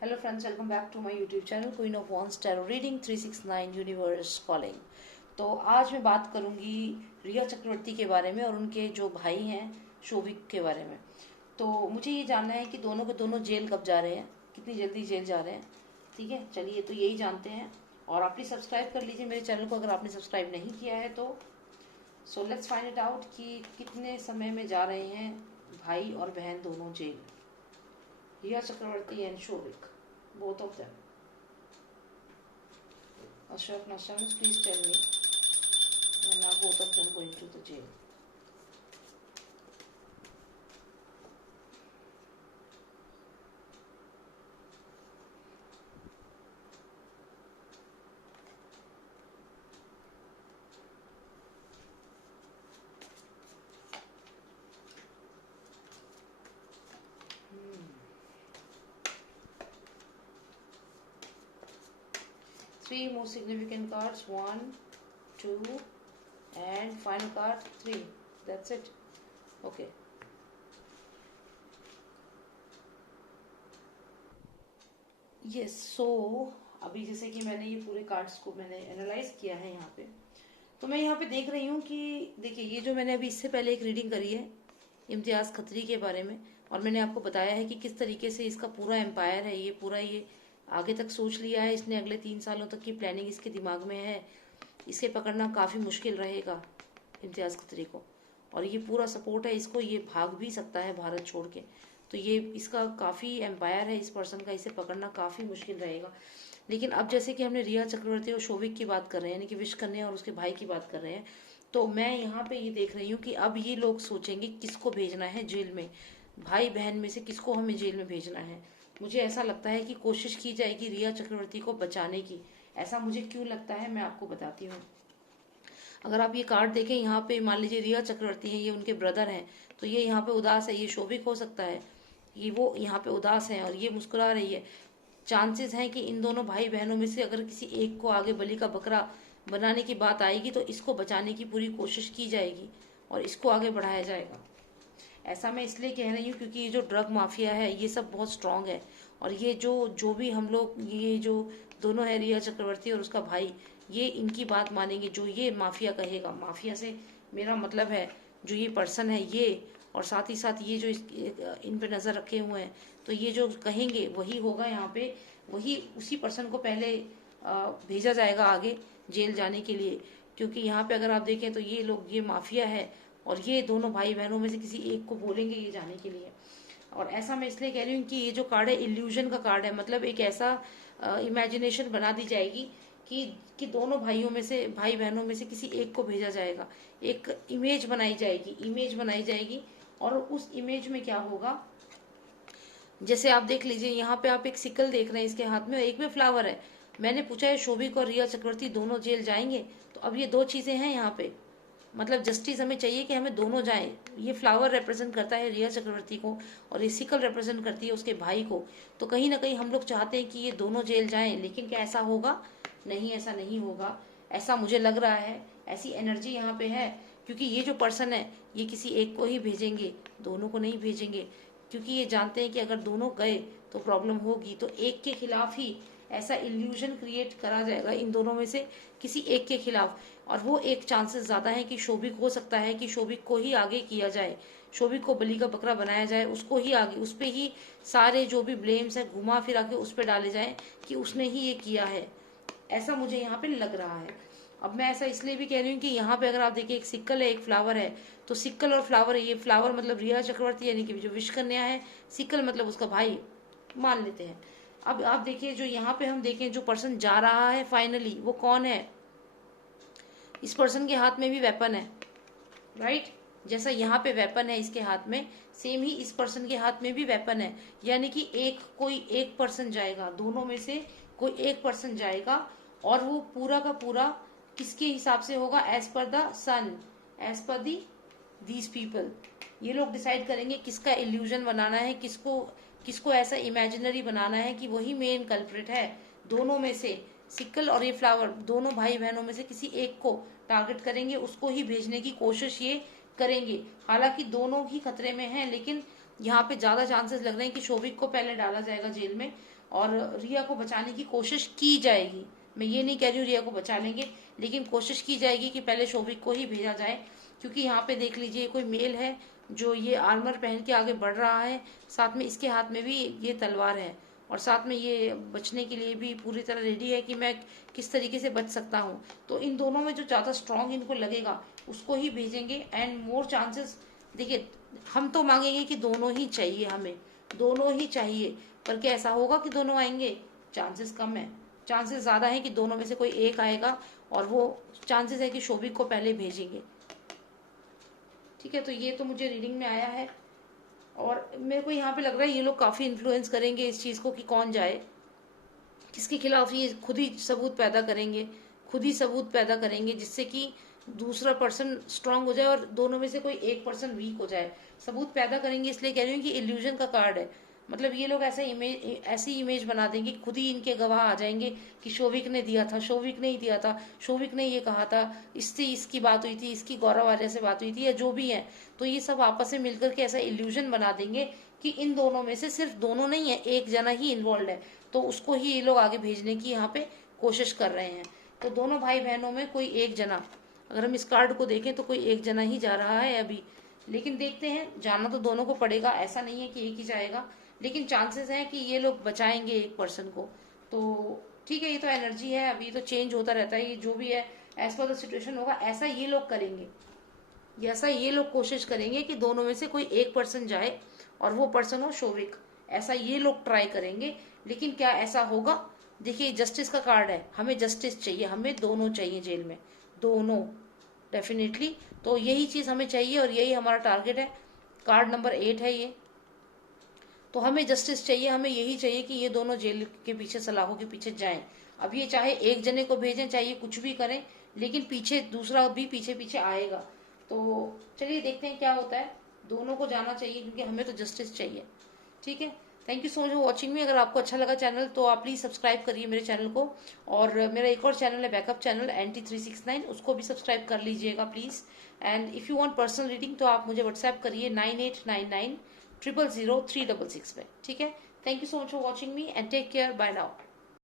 Hello friends, welcome back to my YouTube channel queen of wands tarot reading 369 universe calling. तो आज मैं बात करूंगी रिया चक्रवर्ती के बारे में और उनके जो भाई हैं शोभिक के बारे में। तो मुझे ये जानना है कि दोनों के दोनों जेल कब जा रहे हैं, कितनी जल्दी जेल जा रहे हैं। ठीक है, चलिए तो यही जानते हैं। और आप प्लीज सब्सक्राइब कर लीजिए मेरे चैनल को अगर आपने सब्सक्राइब नहीं किया है तो। So let's find it out कि कितने समय में जा रहे हैं भाई और बहन दोनों jail, Rhea Chakraborty and Showik, both of them. Ashraf Nasrani, please tell me when are both of them going to the jail? Three more significant cards, 1, 2 and final card 3. That's it. Okay. Yes, so अभी जैसे कि मैंने ये पूरे cards को मैंने analyse किया है यहाँ पे, तो मैं यहाँ पे देख रही हूँ कि देखिए ये जो मैंने अभी इससे पहले एक रीडिंग करी है इम्तियाज खत्री के बारे में, और मैंने आपको बताया है कि किस तरीके से इसका पूरा एम्पायर है, ये पूरा ये आगे तक सोच लिया है इसने, अगले 3 सालों तक की प्लानिंग इसके दिमाग में है। इसे पकड़ना काफ़ी मुश्किल रहेगा इम्तियाज खत्री को, और ये पूरा सपोर्ट है इसको, ये भाग भी सकता है भारत छोड़ के। तो ये इसका काफ़ी एम्पायर है इस पर्सन का, इसे पकड़ना काफ़ी मुश्किल रहेगा। लेकिन अब जैसे कि हमने रिया चक्रवर्ती और शोभिक की बात कर रहे हैं, यानी कि विश कन्या और उसके भाई की बात कर रहे हैं, तो मैं यहाँ पे ये देख रही हूँ कि अब ये लोग सोचेंगे किसको भेजना है जेल में, भाई बहन में से किसको हमें जेल में भेजना है। मुझे ऐसा लगता है कि कोशिश की जाएगी रिया चक्रवर्ती को बचाने की। ऐसा मुझे क्यों लगता है मैं आपको बताती हूँ। अगर आप ये कार्ड देखें यहाँ पे, मान लीजिए रिया चक्रवर्ती है, ये उनके ब्रदर हैं, तो ये यहाँ पे उदास है, ये शोभिक हो सकता है, ये वो यहाँ पे उदास है और ये मुस्कुरा रही है। चांसेस हैं कि इन दोनों भाई बहनों में से अगर किसी एक को आगे बलि का बकरा बनाने की बात आएगी तो इसको बचाने की पूरी कोशिश की जाएगी और इसको आगे बढ़ाया जाएगा। ऐसा मैं इसलिए कह रही हूँ क्योंकि ये जो ड्रग माफिया है ये सब बहुत स्ट्रांग है, और ये जो भी हम लोग, ये जो दोनों है रिया चक्रवर्ती और उसका भाई, ये इनकी बात मानेंगे। जो ये माफिया कहेगा, माफिया से मेरा मतलब है जो ये पर्सन है ये, और साथ ही साथ ये जो इन पे नजर रखे हुए हैं, तो ये जो कहेंगे वही होगा यहाँ पे, वही उसी पर्सन को पहले भेजा जाएगा आगे जेल जाने के लिए। क्योंकि यहाँ पे अगर आप देखें तो ये लोग, ये माफिया है और ये दोनों भाई बहनों में से किसी एक को बोलेंगे ये जाने के लिए। और ऐसा मैं इसलिए कह रही हूँ कि ये जो कार्ड है इल्यूजन का कार्ड है, मतलब एक ऐसा इमेजिनेशन बना दी जाएगी कि दोनों भाइयों में से, भाई बहनों में से किसी एक को भेजा जाएगा, एक इमेज बनाई जाएगी। और उस इमेज में क्या होगा, जैसे आप देख लीजिए यहाँ पे आप एक सिकल देख रहे हैं इसके हाथ में और एक में फ्लावर है। मैंने पूछा है शोभिक और रिया चक्रवर्ती दोनों जेल जाएंगे, तो अब ये 2 चीजें हैं यहाँ पे, मतलब जस्टिस हमें चाहिए कि हमें दोनों जाएं। ये फ्लावर रिप्रेजेंट करता है रिया चक्रवर्ती को और ये सिकल रिप्रेजेंट करती है उसके भाई को। तो कहीं ना कहीं हम लोग चाहते हैं कि ये दोनों जेल जाएं, लेकिन क्या ऐसा होगा? नहीं, ऐसा नहीं होगा। ऐसा मुझे लग रहा है, ऐसी एनर्जी यहाँ पे है, क्योंकि ये जो पर्सन है ये किसी एक को ही भेजेंगे, दोनों को नहीं भेजेंगे, क्योंकि ये जानते हैं कि अगर दोनों गए तो प्रॉब्लम होगी। तो एक के खिलाफ ही ऐसा इल्यूजन क्रिएट करा जाएगा इन दोनों में से किसी एक के खिलाफ, और वो एक चांसेस ज्यादा है कि शोभिक हो सकता है कि शोभिक को ही आगे किया जाए, शोभिक को बलि का बकरा बनाया जाए, उसको ही आगे, उस पे ही सारे जो भी ब्लेम्स है घुमा फिरा के उस पे डाले जाए कि उसने ही ये किया है। ऐसा मुझे यहाँ पे लग रहा है। अब मैं ऐसा इसलिए भी कह रही हूँ कि यहाँ पे अगर आप देखिए एक सिक्कल है एक फ्लावर है, तो सिक्कल और फ्लावर है, ये फ्लावर मतलब रिया चक्रवर्ती यानी कि जो विश कन्या है, सिक्कल मतलब उसका भाई मान लेते हैं। अब आप देखिए जो यहाँ पे हम देखें जो पर्सन जा रहा है फाइनली वो कौन है, इस पर्सन के हाथ में भी वेपन है, राइट। जैसा यहाँ पे वेपन है इसके हाथ में, सेम ही इस पर्सन के हाथ में भी वेपन है, यानी कि कोई एक पर्सन जाएगा, दोनों में से कोई एक पर्सन जाएगा, और वो पूरा का पूरा किसके हिसाब से होगा? As per the sun, as per these people. ये लोग डिसाइड करेंगे किसका इल्यूजन बनाना है, किसको किसको ऐसा इमेजिनरी बनाना है कि वही मेन कल्प्रिट है। दोनों में से सिक्कल और ये फ्लावर, दोनों भाई बहनों में से किसी एक को टारगेट करेंगे, उसको ही भेजने की कोशिश ये करेंगे। हालांकि दोनों ही खतरे में हैं, लेकिन यहाँ पे ज्यादा चांसेस लग रहे हैं कि शोभिक को पहले डाला जाएगा जेल में, और रिया को बचाने की कोशिश की जाएगी। मैं ये नहीं कह रही हूँ रिया को बचा लेंगे, लेकिन कोशिश की जाएगी कि पहले शोभिक को ही भेजा जाए, क्योंकि यहाँ पे देख लीजिए कोई मेल है जो ये आर्मर पहन के आगे बढ़ रहा है, साथ में इसके हाथ में भी ये तलवार है, और साथ में ये बचने के लिए भी पूरी तरह रेडी है कि मैं किस तरीके से बच सकता हूँ। तो इन दोनों में जो ज़्यादा स्ट्रांग इनको लगेगा उसको ही भेजेंगे। एंड मोर चांसेस, देखिए हम तो मांगेंगे कि दोनों ही चाहिए, हमें दोनों ही चाहिए, पर क्या ऐसा होगा कि दोनों आएंगे? चांसेस कम है। चांसेस ज़्यादा है कि दोनों में से कोई एक आएगा, और वो चांसेस है कि शोभिक को पहले भेजेंगे। ठीक है, तो ये तो मुझे रीडिंग में आया है, और मेरे को यहाँ पे लग रहा है ये लोग काफ़ी इन्फ्लुएंस करेंगे इस चीज़ को कि कौन जाए, किसके खिलाफ ये खुद ही सबूत पैदा करेंगे, खुद ही सबूत पैदा करेंगे, जिससे कि दूसरा पर्सन स्ट्रांग हो जाए और दोनों में से कोई एक पर्सन वीक हो जाए। सबूत पैदा करेंगे इसलिए कह रही हूँ कि इल्यूजन का कार्ड है, मतलब ये लोग ऐसी इमेज बना देंगे, खुद ही इनके गवाह आ जाएंगे कि शोभिक ने दिया था, शोभिक ने ही दिया था, शोभिक ने ये कहा था, इससे इसकी बात हुई थी, इसकी गौरव आर्या से बात हुई थी, या जो भी है। तो ये सब आपस में मिलकर के ऐसा इल्यूजन बना देंगे कि इन दोनों में से सिर्फ दोनों नहीं है, एक जना ही इन्वॉल्व है, तो उसको ही ये लोग आगे भेजने की यहाँ पे कोशिश कर रहे हैं। तो दोनों भाई बहनों में कोई एक जना, अगर हम इस कार्ड को देखें तो कोई एक जना ही जा रहा है अभी, लेकिन देखते हैं, जाना तो दोनों को पड़ेगा, ऐसा नहीं है कि एक ही जाएगा, लेकिन चांसेस हैं कि ये लोग बचाएंगे एक पर्सन को। तो ठीक है, ये तो एनर्जी है, अभी तो चेंज होता रहता है, ये जो भी है एज पर द सिचुएशन होगा, ऐसा ये लोग करेंगे, ऐसा ये लोग कोशिश करेंगे कि दोनों में से कोई एक पर्सन जाए और वो पर्सन हो शोभिक, ऐसा ये लोग ट्राई करेंगे। लेकिन क्या ऐसा होगा? देखिए जस्टिस का कार्ड है, हमें जस्टिस चाहिए, हमें दोनों चाहिए जेल में, दोनों डेफिनेटली, तो यही चीज हमें चाहिए और यही हमारा टारगेट है। कार्ड नंबर 8 है ये, तो हमें जस्टिस चाहिए, हमें यही चाहिए कि ये दोनों जेल के पीछे, सलाखों के पीछे जाएं। अब ये चाहे एक जने को भेजें, चाहे ये कुछ भी करें, लेकिन पीछे दूसरा भी पीछे पीछे आएगा। तो चलिए देखते हैं क्या होता है, दोनों को जाना चाहिए क्योंकि हमें तो जस्टिस चाहिए। ठीक है, thank you so much for watching मी। अगर आपको अच्छा लगा चैनल तो आप प्लीज़ सब्सक्राइब करिए मेरे चैनल को, और मेरा एक और चैनल है बैकअप चैनल NT369, उसको भी सब्सक्राइब कर लीजिएगा please. And if you want personal reading तो आप मुझे व्हाट्सएप करिए 9899 000 366 पे। ठीक है, thank you so much for watching me and take care, bye now.